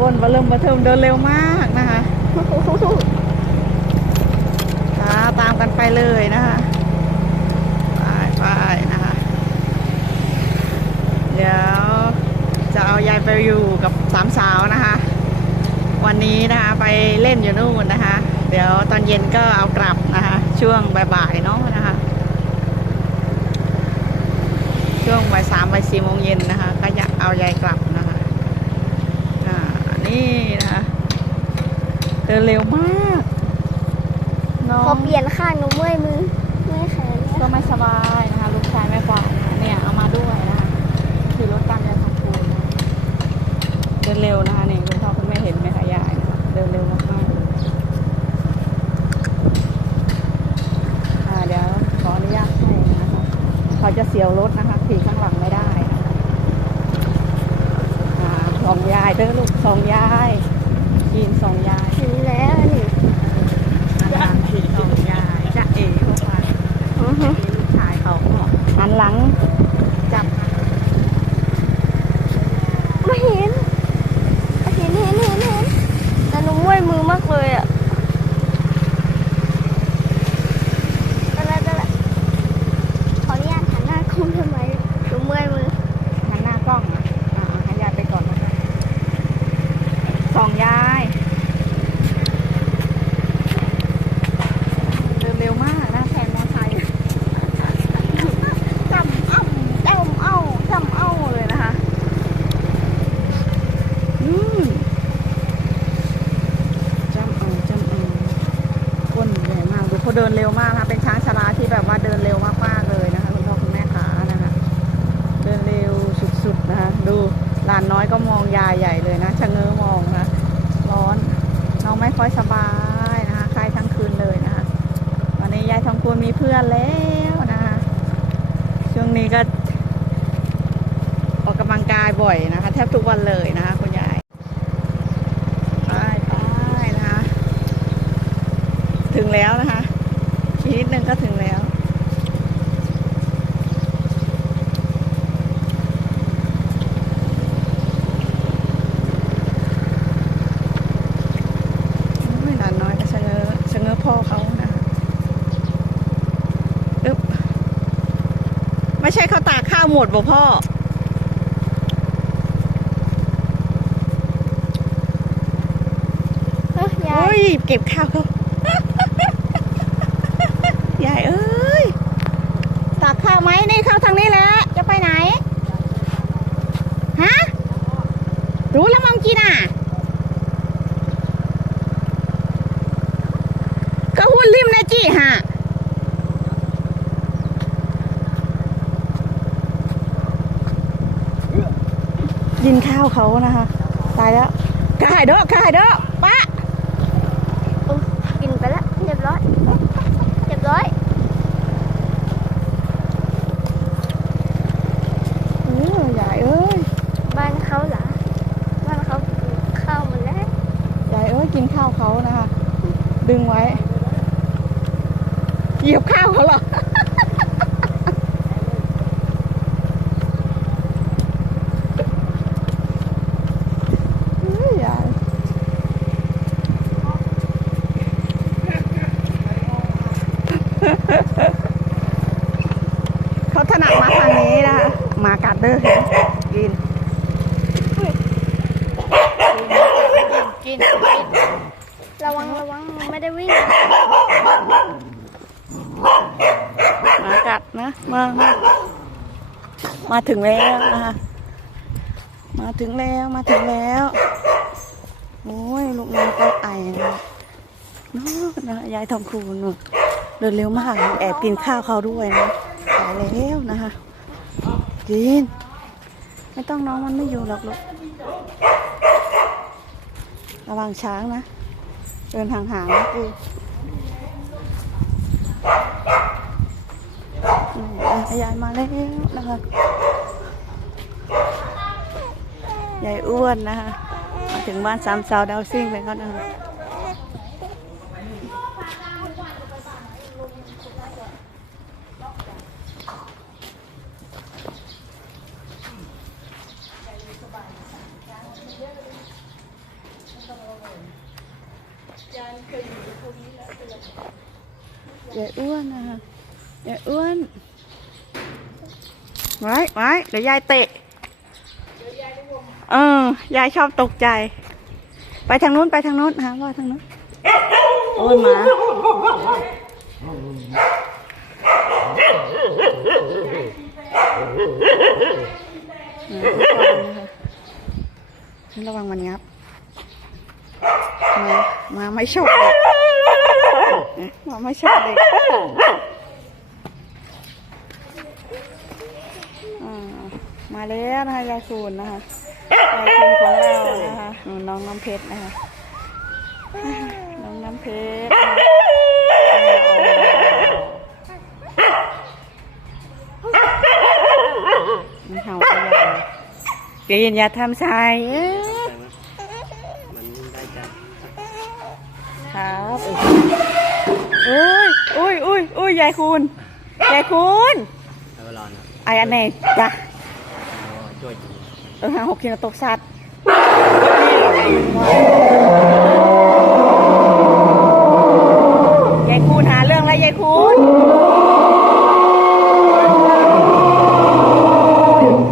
คนมาเริ่มมาเทิมเดินเร็วมากนะคะตามกันไปเลยนะคะไปไปนะคะ เดี๋ยวจะเอายายไปอยู่กับสามสาวนะคะ วันนี้นะคะไปเล่นอยู่นู่นนะคะ เดี๋ยวตอนเย็นก็เอากลับนะคะ ช่วงบ่ายๆเนาะนะคะ ช่วงบ่ายสามบ่ายสี่โมงเย็นนะคะ ก็จะเอายายกลับ นี่นะคะเดินเร็วมากน้อพองเปลี่ยนข้างหนูเมื่อยมือเมื่อยแขนก็ไม่สบายนะคะลูกชายแม่กวาดนะคะเนี่ยเอามาด้วยนะคะขี่รถตามยายทำคูณนะเดินเร็วนะคะนี่คุณพ่อคุณแม่เห็นไหมคะยายนะคะเดินเร็วมากๆเลยอ่าเดี๋ยวขออนุญาตให้นะคะเขาจะเสียวรถนะคะขี่ข้างหลังไม่ได้นะคะอ่าสองยาย เด้อลูกสองยายกินสองยาย ถึงแล้วนี่ นะคะขี่สองยายจะเอ๋พวกมัน อือฮึ นี่ลูกชายเขาหันหลังจับ ไม่เห็นเห็นเห็นเห็นเห็นแต่หนูเมื่อยมือมากเลยอะได้แล้วได้แล้วขออนุญาตหันหน้ากล้องทำไมหนูเมื่อยมือ หันหน้ากล้องอะอ่าให้ยายไปก่อนนะคะสองยายเดินเร็วมากนะแซงมอไซค์จำเอ้าจำเอ้าจำเอ้าเลยนะคะอืมจำเอ้าจำเอ้าก้นใหญ่มาก เดินเร็วมากนะคะเป็นช้างชราที่แบบว่าเดินเร็วมากๆเลยนะคะคุณพ่อคุณแม่ขานะคะ เดินเร็วสุดๆนะคะดูหลานน้อยก็มองยายใหญ่เลยนะชะเง้อมองนะร้อนน้องไม่ค่อยสบายนะคะใครทั้งคืนเลยนะคะวันนี้ยายทองคูณมีเพื่อนแล้วนะคะช่วงนี้ก็ออกกำลังกายบ่อยนะคะ แทบทุกวันเลยนะคะคุณยายไปไปนะคะถึงแล้วนะคะ อีกนิดนึงก็ถึงแล้ว ไม่หลานน้อยก็ชะเง้อชะเง้อพ่อเขานะคะอึ๊บไม่ใช่เขาตากข้าวหมดบ่พ่อเฮ้ยยายเฮ้ยเก็บข้าวเขา ยายเอ้ย ตากข้าวไห มนี่เข้าทางนี้แหละจะไปไหนฮะรู้แล้วมังกินอะก็หุ่นริมนะจีฮะยินข้าวเขานะคะ ตายแล้วกายด้อกายด้อปะกินไปแล้วเรียบร้อยเรียบร้อย เออใหญ่เอ้ย บ้านเขาเหรอบ้านเขาเข้ามาแล้ว ใหญ่เอ้ยกินข้าวเขานะคะ ดึงไว้ เหยียบข้าวเขาหรอเฮ้ยใหญ่เขาถนัดมาทางนี้นะคะมากัดเด้อกิน กิน กิน ระวังระวังไม่ได้วิ่งมากัดนะมามามาถึงแล้วนะคะมาถึงแล้วมาถึงแล้วโอ้ยลูกน้องก็ไอนะน้องนะยายทองคูณนู่นเดินเร็วมากแอบกินข้าวเขาด้วยนะตายแล้วนะคะกินไม่ต้องน้องมันไม่อยู่หรอกลูกระวังช้างนะ เดินห่างๆนะกูขยายมาแล้วนะคะยายอ้วนนะคะ มาถึงบ้านสามสาวดาวซิ่งเลยเขานะคะ ยายอย่วาอ้วนนะคะอย่าอ้วนไว้ไว้เดี๋ยวยายเตะเออยายชอบตกใจ ไปทางนู้นไปทางนู้นหะว่าทางนู้นโอ้ยหมาระวังมันงับ มามาไม่ชอบเด็กมาไม่ชอบเด็กมาแล้วนะคะยายคูณนะคะยายคูณของเรานะคะน้องน้ำเพชรนะคะน้องน้ำเพชรนะคะมันเห่าไปใหญ่เกลียนอย่าทำชายเอ้ย มันได้จัง ครับเอ้ยอุ้ยอุ้ยอุ้ยยายคุณยายคุณแล้วก็รอนะไออันไหนจ้ะช่วยจีเออหาหกกิโลตกสัตว์ยายคุณหาเรื่องอะไรยายคุณ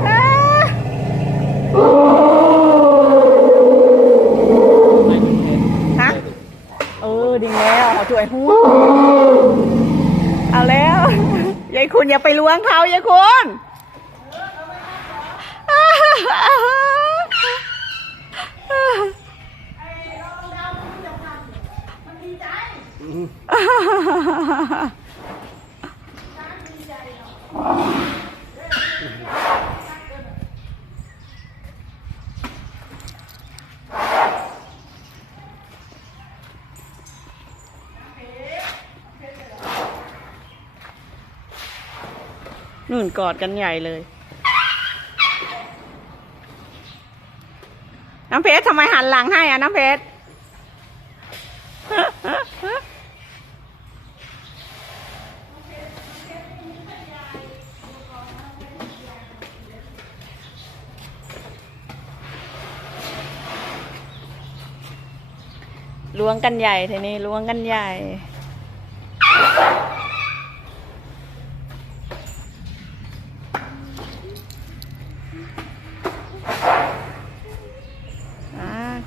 อ่า ไม่ถึงเพชร ฮะ เออดีแล้วเอาถ้วยหัวเอาแล้ว ยาย คุณอย่าไปล้วงเขายายคุณ นุ่นกอดกันใหญ่เลย น้ำเพชรทำไมหันหลังให้อะน้ำเพชรล้วงกันใหญ่ทีนี้ล้วงกันใหญ่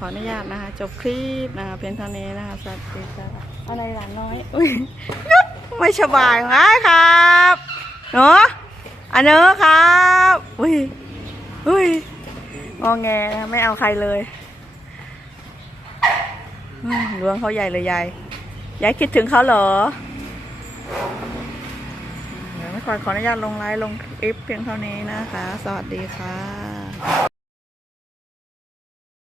อ่าขออนุญาตนะคะ จบคลิปนะคะเพียงเท่านี้นะคะสวัสดีค่ะอะไรหลานน้อยอุ้ยไม่สบายไหมครับเนาะอันเนอะครับอุ้ยอุ้ยงอแงไม่เอาใครเลยอุ้ยล้วงเขาใหญ่เลยยายยายคิดถึงเขาเหรอเดี๋ยวไม่ขอขออนุญาตลงไลน์ลงคลิปเพียงเท่านี้นะคะ สวัสดีค่ะ